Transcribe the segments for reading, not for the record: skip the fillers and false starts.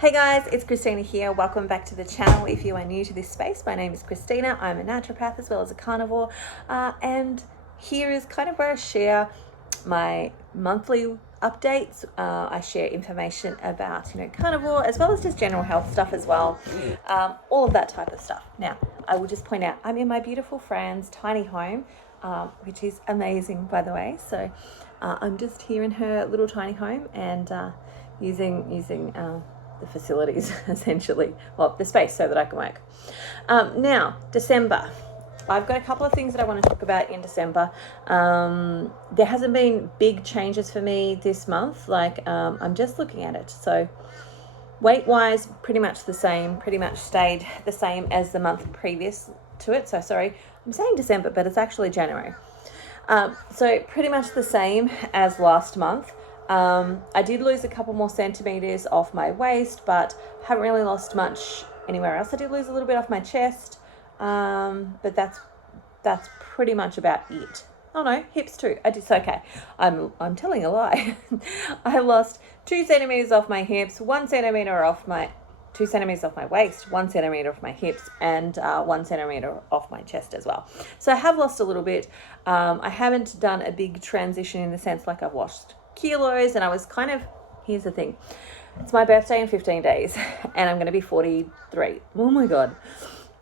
Hey guys, it's Christina here. Welcome back to the channel. If you are new to this space, my name is Christina. I'm a naturopath as well as a carnivore. And here is kind of where I share my monthly updates. I share information about, carnivore as well as just general health stuff as well. All of that type of stuff. Now, I will just point out, I'm in my beautiful friend's tiny home, which is amazing, by the way. So I'm just here in her little tiny home and using the facilities, essentially, well, the space so that I can work. Now, December. I've got a couple of things that I want to talk about in December. There hasn't been big changes for me this month. I'm just looking at it. So weight-wise, pretty much the same, pretty much stayed the same as the month previous to it. So sorry, I'm saying December, but it's actually January. So pretty much the same as last month. I did lose a couple more centimeters off my waist, but haven't really lost much anywhere else. I did lose a little bit off my chest, but that's pretty much about it. Oh no, hips too. It's okay. I'm telling a lie. I lost 2 centimeters off my hips, 2 centimeters off my waist, 1 centimeter off my hips, and 1 centimeter off my chest as well. So I have lost a little bit. I haven't done a big transition in the sense like I've lost kilos, and I was here's the thing, it's my birthday in 15 days and I'm going to be 43. Oh my god,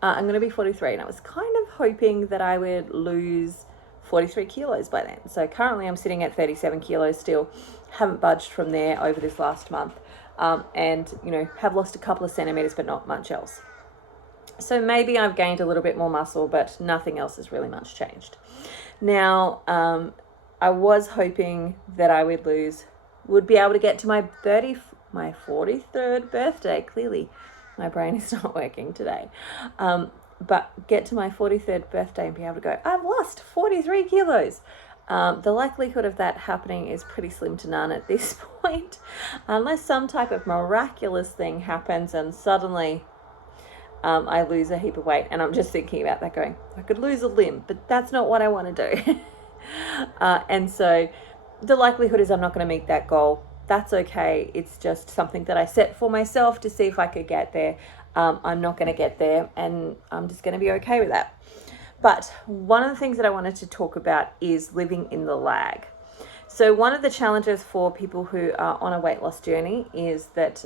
I'm going to be 43, and I was kind of hoping that I would lose 43 kilos by then. So currently I'm sitting at 37 kilos still, haven't budged from there over this last month, and have lost a couple of centimeters but not much else. So maybe I've gained a little bit more muscle, but nothing else has really much changed. Now I was hoping that I would be able to get to my 43rd birthday. Clearly, my brain is not working today. But get to my 43rd birthday and be able to go, I've lost 43 kilos. The likelihood of that happening is pretty slim to none at this point, unless some type of miraculous thing happens and suddenly I lose a heap of weight. And I'm just thinking about that going, I could lose a limb, but that's not what I want to do. And so the likelihood is I'm not going to meet that goal. That's okay. It's just something that I set for myself to see if I could get there. I'm not going to get there, and I'm just going to be okay with that. But one of the things that I wanted to talk about is living in the lag. So one of the challenges for people who are on a weight loss journey is that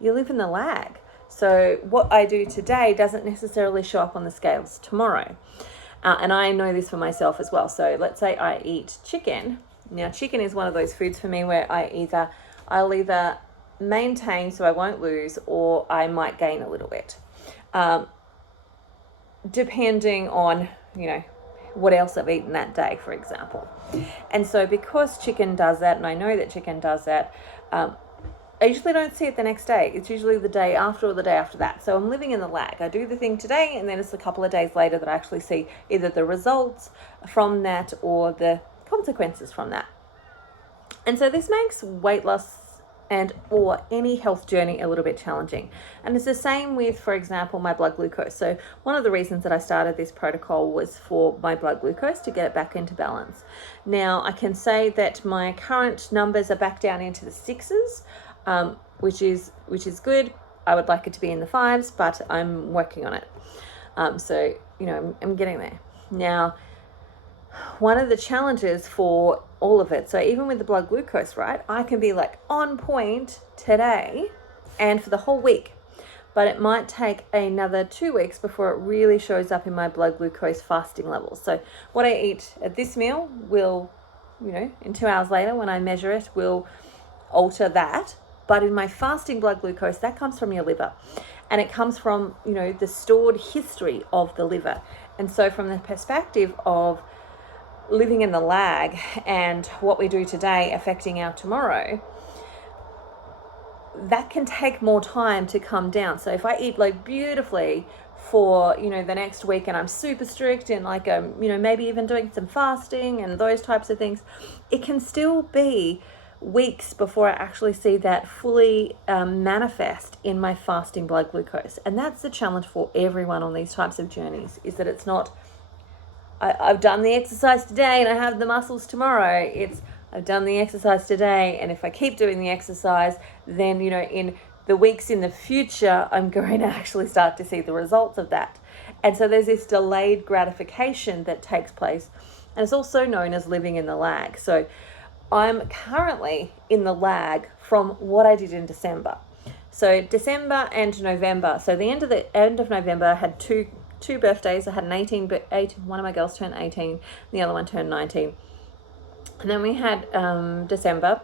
you live in the lag. So what I do today doesn't necessarily show up on the scales tomorrow. And I know this for myself as well. So let's say I eat chicken. Now, chicken is one of those foods for me where I'll either maintain so I won't lose, or I might gain a little bit, depending on, what else I've eaten that day, for example. And so because chicken does that, and I know that chicken does that, I usually don't see it the next day. It's usually the day after or the day after that. So I'm living in the lag. I do the thing today, and then it's a couple of days later that I actually see either the results from that or the consequences from that. And so this makes weight loss or any health journey a little bit challenging. And it's the same with, for example, my blood glucose. So one of the reasons that I started this protocol was for my blood glucose, to get it back into balance. Now, I can say that my current numbers are back down into the 6s. Which is good. I would like it to be in the 5s, but I'm working on it. So I'm getting there. Now, one of the challenges for all of it, so even with the blood glucose, right, I can be like on point today and for the whole week, but it might take another 2 weeks before it really shows up in my blood glucose fasting levels. So what I eat at this meal will, in 2 hours later when I measure it, will alter that. But in my fasting blood glucose, that comes from your liver, and it comes from, the stored history of the liver. And so from the perspective of living in the lag and what we do today affecting our tomorrow, that can take more time to come down. So if I eat beautifully for, the next week, and I'm super strict and maybe even doing some fasting and those types of things, it can still be weeks before I actually see that fully manifest in my fasting blood glucose. And that's the challenge for everyone on these types of journeys, is that it's not, I've done the exercise today and I have the muscles tomorrow. It's I've done the exercise today, and if I keep doing the exercise, then in the weeks in the future, I'm going to actually start to see the results of that. And so there's this delayed gratification that takes place. And it's also known as living in the lag. So I'm currently in the lag from what I did in December. So December and November. So the end of November, I had two birthdays. I had one of my girls turned 18, the other one turned 19. And then we had December.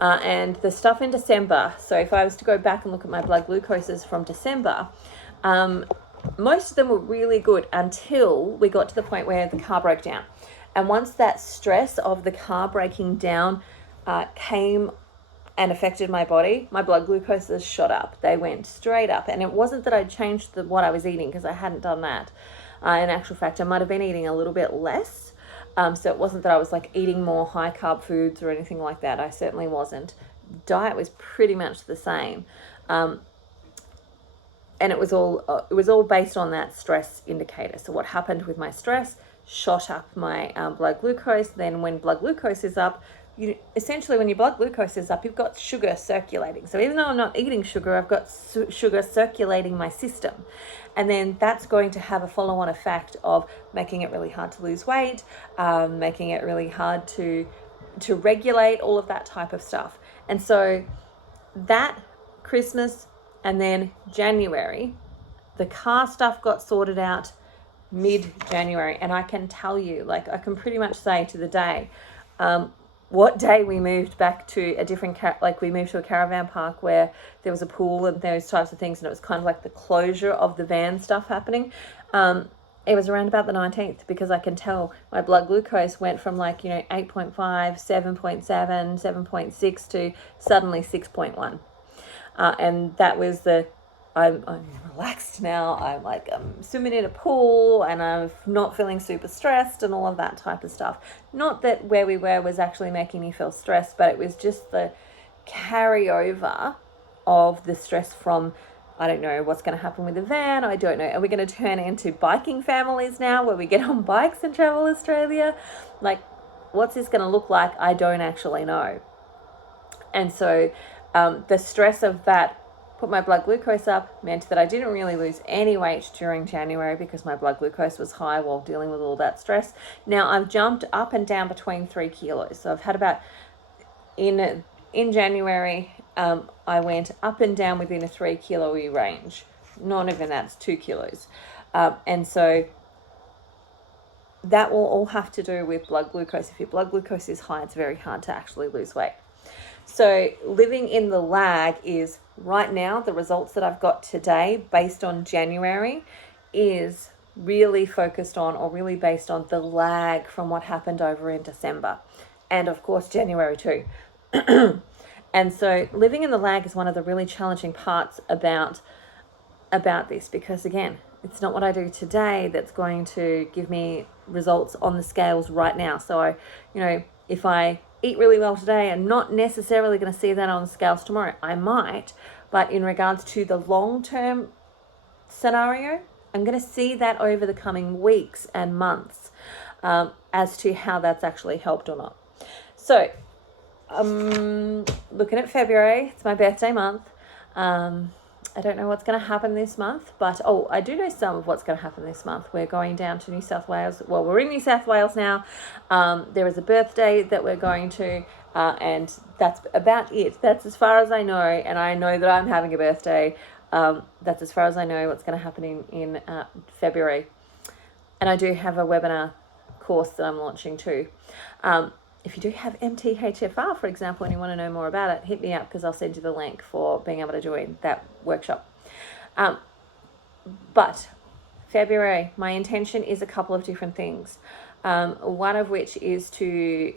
And the stuff in December, so if I was to go back and look at my blood glucoses from December, most of them were really good until we got to the point where the car broke down. And once that stress of the car breaking down came and affected my body, my blood glucoses shot up. They went straight up. And it wasn't that I changed what I was eating, because I hadn't done that. In actual fact, I might have been eating a little bit less. So it wasn't that I was like eating more high carb foods or anything like that. I certainly wasn't. Diet was pretty much the same. And it was all based on that stress indicator. So what happened with my stress shot up my blood glucose. Then when blood glucose is up, essentially when your blood glucose is up, you've got sugar circulating. So even though I'm not eating sugar, I've got sugar circulating my system. And then that's going to have a follow-on effect of making it really hard to lose weight, making it really hard to regulate, all of that type of stuff. And so that Christmas and then January, the car stuff got sorted out mid-January. And I can tell you, like I can pretty much say to the day, what day we moved back to a different, we moved to a caravan park where there was a pool and those types of things, and it was kind of like the closure of the van stuff happening. It was around about the 19th, because I can tell my blood glucose went from 8.5, 7.7, 7.6 to suddenly 6.1. And that was I'm relaxed now. I'm swimming in a pool and I'm not feeling super stressed and all of that type of stuff. Not that where we were was actually making me feel stressed, but it was just the carryover of the stress from, I don't know what's going to happen with the van. I don't know. Are we going to turn into biking families now where we get on bikes and travel Australia? What's this going to look like? I don't actually know. And so the stress of that put my blood glucose up, meant that I didn't really lose any weight during January because my blood glucose was high while dealing with all that stress. Now I've jumped up and down between 3 kilos. So I've had about, in January, I went up and down within a 3 kilo range. Not even that's 2 kilos. And so that will all have to do with blood glucose. If your blood glucose is high, it's very hard to actually lose weight. So living in the lag is, right now, the results that I've got today based on January is really focused on, or really based on, the lag from what happened over in December. And of course, January too. And so living in the lag is one of the really challenging parts about this, because again, it's not what I do today that's going to give me results on the scales right now. So if I eat really well today, I'm not necessarily going to see that on the scales tomorrow. I might, but in regards to the long-term scenario, I'm going to see that over the coming weeks and months as to how that's actually helped or not. So looking at February, it's my birthday month. I don't know what's going to happen this month, but I do know some of what's going to happen this month. We're going down to New South Wales. Well, we're in New South Wales now. There is a birthday that we're going to, and that's about it. That's as far as I know, and I know that I'm having a birthday. That's as far as I know what's going to happen in February. And I do have a webinar course that I'm launching too. If you do have MTHFR, for example, and you want to know more about it, hit me up, because I'll send you the link for being able to join that workshop. But February, my intention is a couple of different things. One of which is to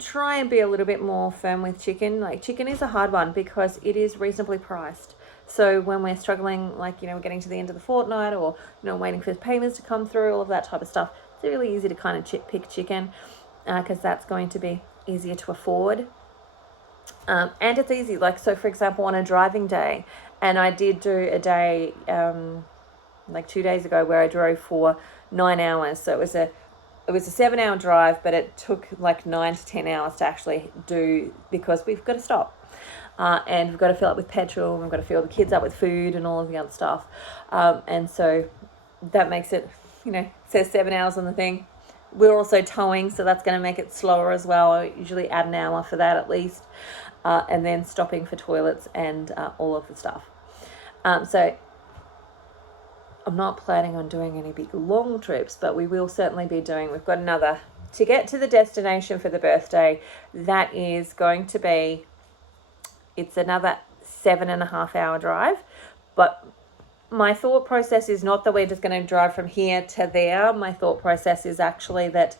try and be a little bit more firm with chicken. Chicken is a hard one because it is reasonably priced. So when we're struggling, we're getting to the end of the fortnight, or, waiting for payments to come through, all of that type of stuff, it's really easy to kind of pick chicken. Because that's going to be easier to afford. And it's easy. So for example, on a driving day, and I did do a day 2 days ago where I drove for 9 hours. So it was a 7-hour drive, but it took 9 to 10 hours to actually do, because we've got to stop. and we've got to fill up with petrol, and we've got to fill the kids up with food and all of the other stuff. And so that makes it, it says 7 hours on the thing. We're also towing, so that's going to make it slower as well. I usually add an hour for that at least. And then stopping for toilets and all of the stuff. So I'm not planning on doing any big long trips, but we will certainly be doing, we've got another, to get to the destination for the birthday, that is going to be, it's another 7.5 hour drive. But my thought process is not that we're just going to drive from here to there. My thought process is actually that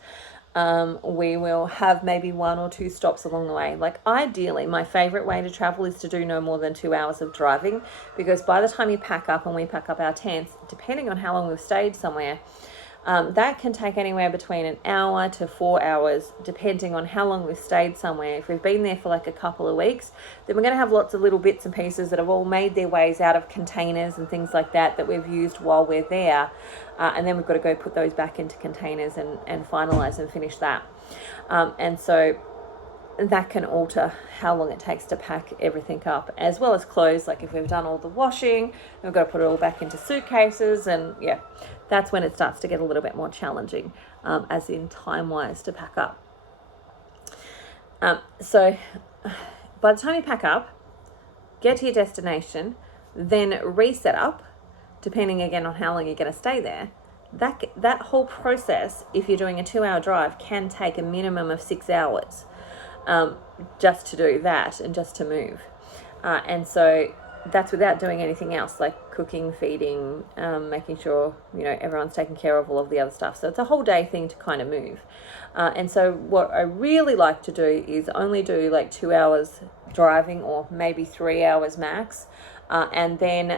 we will have maybe 1 or 2 stops along the way. Like ideally, my favorite way to travel is to do no more than 2 hours of driving, because by the time you pack up and we pack up our tents, depending on how long we've stayed somewhere, that can take anywhere between 1 hour to 4 hours, depending on how long we've stayed somewhere. If we've been there for like a couple of weeks, then we're going to have lots of little bits and pieces that have all made their ways out of containers and things like that we've used while we're there. And then we've got to go put those back into containers and finalize and finish that. And so that can alter how long it takes to pack everything up, as well as clothes. Like if we've done all the washing, we've got to put it all back into suitcases, and yeah, that's when it starts to get a little bit more challenging, as in time-wise to pack up. So by the time you pack up, get to your destination, then reset up, depending again on how long you're going to stay there, that whole process, if you're doing a 2-hour drive, can take a minimum of 6 hours. Just to do that and just to move. And so that's without doing anything else like cooking, feeding, making sure, everyone's taken care of, all of the other stuff. So it's a whole day thing to kind of move. And so what I really like to do is only do like 2 hours driving, or maybe 3 hours max. And then,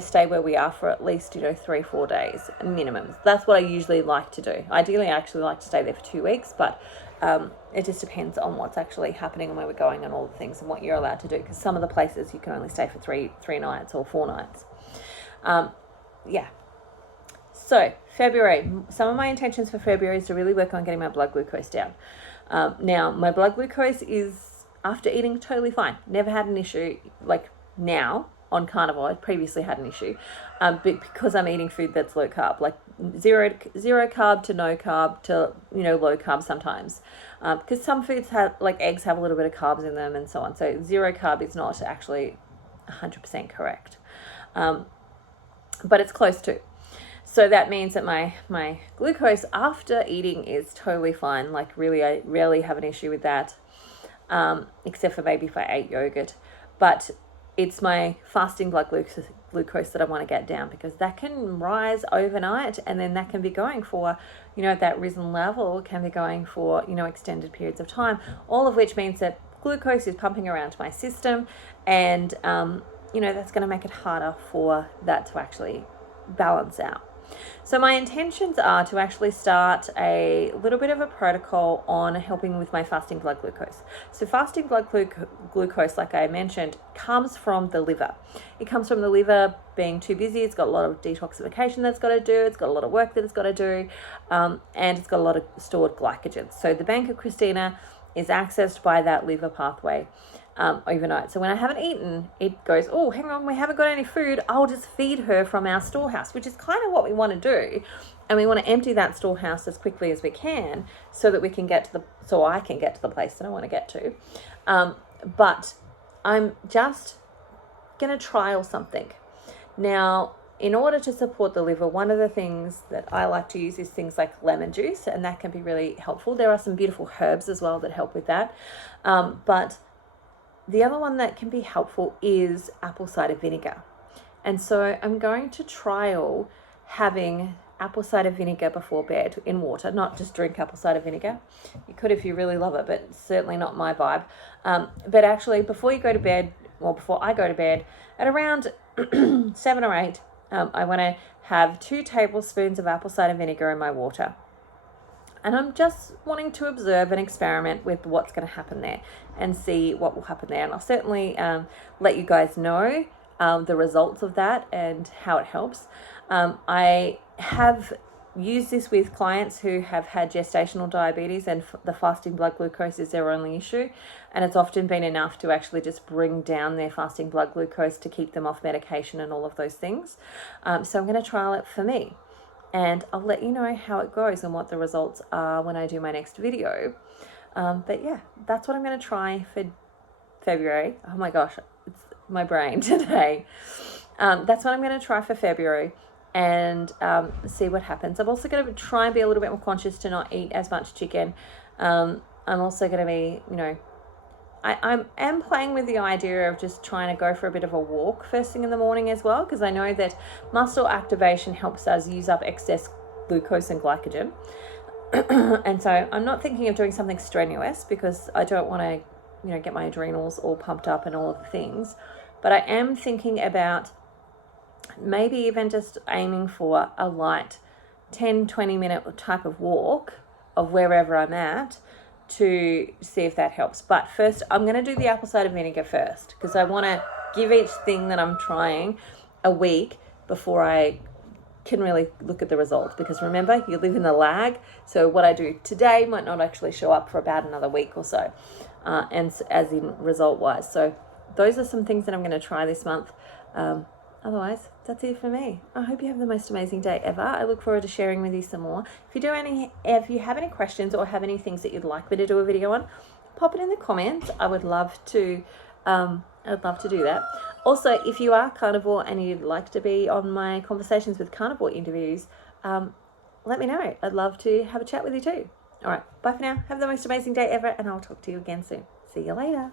stay where we are for at least, 3-4 days minimum. That's what I usually like to do. Ideally, I actually like to stay there for 2 weeks, but it just depends on what's actually happening and where we're going and all the things and what you're allowed to do, because some of the places you can only stay for three nights or 4 nights. So February, some of my intentions for February is to really work on getting my blood glucose down. Now my blood glucose is, after eating, totally fine. Never had an issue like now on carnivore. I previously had an issue, but because I'm eating food that's low carb, like zero carb to no carb to low carb sometimes, because some foods have, like eggs, have a little bit of carbs in them and so on. So 0 carb is not actually 100% correct, but it's close to. So that means that my glucose after eating is totally fine. Like really, I rarely have an issue with that, except for maybe if I ate yogurt. But it's my fasting blood glucose that I want to get down, because that can rise overnight, and then that can be going for, that risen level can be going for, extended periods of time, all of which means that glucose is pumping around my system, and, that's going to make it harder for that to actually balance out. So my intentions are to actually start a little bit of a protocol on helping with my fasting blood glucose. So fasting blood glucose, like I mentioned, comes from the liver. It comes from the liver being too busy. It's got a lot of detoxification that's got to do. It's got a lot of work that it's got to do. And it's got a lot of stored glycogen. So the Bank of Christina is accessed by that liver pathway overnight. So when I haven't eaten, it goes, oh, hang on, we haven't got any food. I'll just feed her from our storehouse, which is kind of what we want to do. And we want to empty that storehouse as quickly as we can, so that we can so I can get to the place that I want to get to. But I'm just going to trial something. Now, in order to support the liver, one of the things that I like to use is things like lemon juice, and that can be really helpful. There are some beautiful herbs as well that help with that. But the other one that can be helpful is apple cider vinegar. And so I'm going to trial having apple cider vinegar before bed in water, not just drink apple cider vinegar. You could if you really love it, but certainly not my vibe. But actually, before you go to bed, or before I go to bed, at around 7 or 8, I want to have 2 tablespoons of apple cider vinegar in my water. And I'm just wanting to observe and experiment with what's going to happen there and see what will happen there. And I'll certainly let you guys know the results of that and how it helps. I have use this with clients who have had gestational diabetes and the fasting blood glucose is their only issue, and it's often been enough to actually just bring down their fasting blood glucose to keep them off medication and all of those things. So I'm going to trial it for me, and I'll let you know how it goes and what the results are when I do my next video. But yeah, that's what I'm going to try for February. Oh my gosh, it's my brain today. That's what I'm going to try for February, and see what happens. I'm also going to try and be a little bit more conscious to not eat as much chicken. I'm also going to be, you know, I am playing with the idea of just trying to go for a bit of a walk first thing in the morning as well, because I know that muscle activation helps us use up excess glucose and glycogen. And so I'm not thinking of doing something strenuous because I don't want to, you know, get my adrenals all pumped up and all of the things. But I am thinking about maybe even just aiming for a light 10-20 minute type of walk of wherever I'm at to see if that helps. But first I'm going to do the apple cider vinegar first, because I want to give each thing that I'm trying a week before I can really look at the results, because remember, you live in the lag. So what I do today might not actually show up for about another week or so, and as in result wise. So those are some things that I'm going to try this month. Otherwise, that's it for me. I hope you have the most amazing day ever. I look forward to sharing with you some more. If you have any questions or have any things that you'd like me to do a video on, pop it in the comments. I would love to do that. Also, if you are carnivore and you'd like to be on my Conversations with Carnivore interviews, let me know. I'd love to have a chat with you too. All right, bye for now. Have the most amazing day ever, and I'll talk to you again soon. See you later.